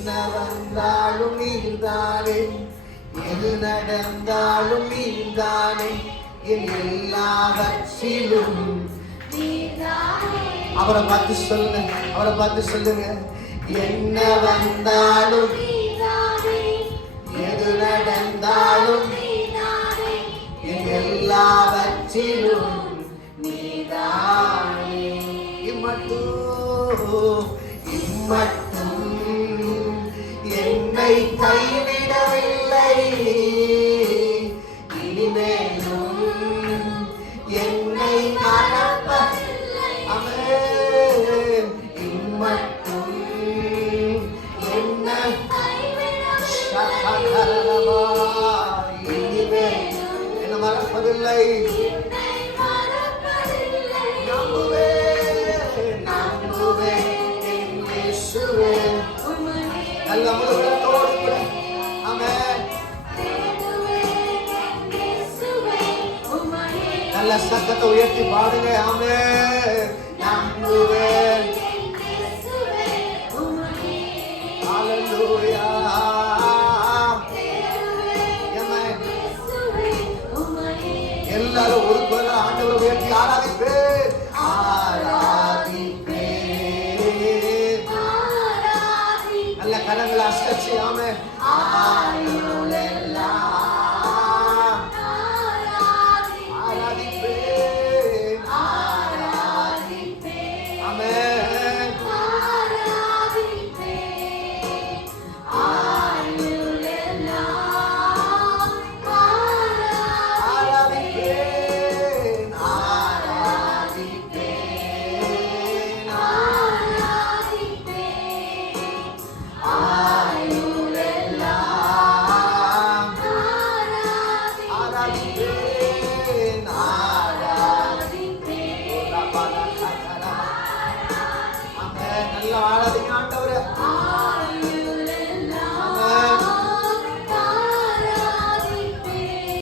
என்ன வந்தாலும் நீர்தானே, எது நடந்தாலும் நீர்தானே, என் எல்லாவற்றிலும் அவரை பார்த்து சொல்லுங்க, அவரை பார்த்து சொல்லுங்க. என்ன வந்தாலும் எது நடந்தாலும் என் எல்லாவற்றிலும் நீதானே. இம்மட்டும் என்னை கைவிடவில்லை, இனிமேலும் என்னை மறப்பதில்லை. ஆமென். இம்மட்டும் என்னை இனிமேலும் என்னை மறப்பதில்லை. நல்ல முழுவதோடு கூட ஆமென். நல்ல சத்தத்தை உயர்த்தி பாடுங்க. ஆமென். நம்புவேன். ஹல்லேலூயா. எல்லாரும் ஒரு குரல் ஆண்டவரை உயர்த்தி ஆராதிப்பேன், ஆராதிப்பேன். நல்ல கரங்களை அசைச்சு ஆமென். ஆராதிப்பேன், ஆராதிப்பேன். ஆமென். நல்லா ஆராதிங்க ஆண்டவரே.